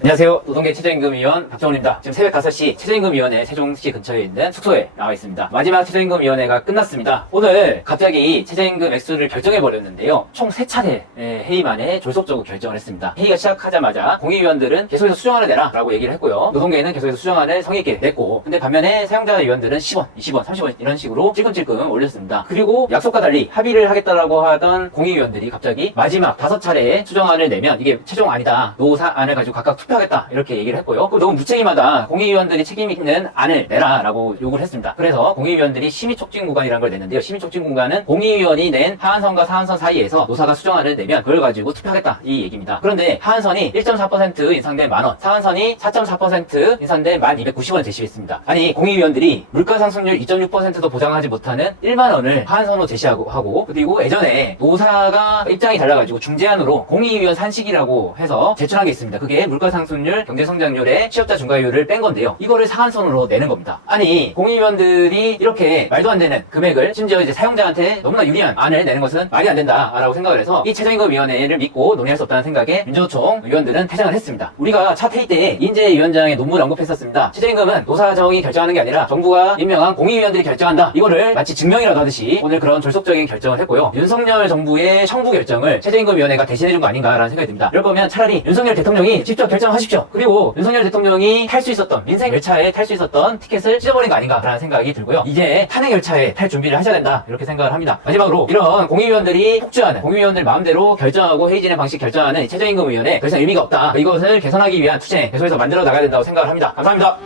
안녕하세요. 노동계 최저임금위원 박정훈입니다. 지금 새벽 5시 최저임금위원회 세종시 근처에 있는 숙소에 나와 있습니다. 마지막 최저임금위원회가 끝났습니다. 오늘 갑자기 최저임금 액수를 결정해버렸는데요. 총 3차례 회의 만에 졸속적으로 결정을 했습니다. 회의가 시작하자마자 공의위원들은 계속해서 수정안을 내라 라고 얘기를 했고요. 노동계는 계속해서 수정안을 성의있게 냈고 근데 반면에 사용자 위원들은 10원, 20원, 30원 이런 식으로 찔끔찔끔 올렸습니다. 그리고 약속과 달리 합의를 하겠다라고 하던 공의위원들이 갑자기 마지막 다섯 차례의 수정안을 내면 이게 최종 안이다. 노사안을 가지고 각각 투표 하겠다. 이렇게 얘기를 했고요. 그럼 너무 무책임하다. 공의위원들이 책임 있는 안을 내라라고 요구를 했습니다. 그래서 공의위원들이 심의 촉진 구간이라는 걸 냈는데요. 심의 촉진 구간은 공의위원이 낸 하한선과 상한선 사이에서 노사가 수정안을 내면 그걸 가지고 투표하겠다. 이 얘기입니다. 그런데 하한선이 1.4% 인상된 만원, 상한선이 4.4% 인상된 1,290원 제시했습니다. 아니 공의위원들이 물가 상승률 2.6%도 보장하지 못하는 1만 원을 하한선으로 제시하고 하고 그리고 예전에 노사가 입장이 달라가지고 중재안으로 공의위원 산식이라고 해서 제출한 게 있습니다. 그게 물가 상 승률, 경제 성장률에 취업자 중과율을 뺀 건데요. 이거를 상한선으로 내는 겁니다. 아니 공의위원들이 이렇게 말도 안 되는 금액을 심지어 이제 사용자한테 너무나 유리한 안을 내는 것은 말이 안 된다라고 생각을 해서 이 최저임금위원회를 믿고 논의할 수 없다는 생각에 민주노총 의원들은 퇴장을 했습니다. 우리가 차 테이 때 인재 위원장의 논문을 언급했었습니다. 최저임금은 노사정이 결정하는 게 아니라 정부가 임명한 공의위원들이 결정한다. 이거를 마치 증명이라도 하듯이 오늘 그런 졸속적인 결정을 했고요. 윤석열 정부의 청부 결정을 최저임금위원회가 대신해준 거 아닌가라는 생각이 듭니다. 이럴 거면 차라리 윤석열 대통령이 직접 결정 하십시오. 그리고 윤석열 대통령이 탈 수 있었던 민생 열차에 탈 수 있었던 티켓을 찢어버린 거 아닌가라는 생각이 들고요. 이제 탄핵 열차에 탈 준비를 하셔야 된다 이렇게 생각을 합니다. 마지막으로 이런 공의위원들이 폭주하는 공의위원들 마음대로 결정하고 회의 진행 방식 결정하는 이 최저임금위원회 더 이상 의미가 없다. 이것을 개선하기 위한 투쟁 계속해서 만들어 나가야 된다고 생각을 합니다. 감사합니다.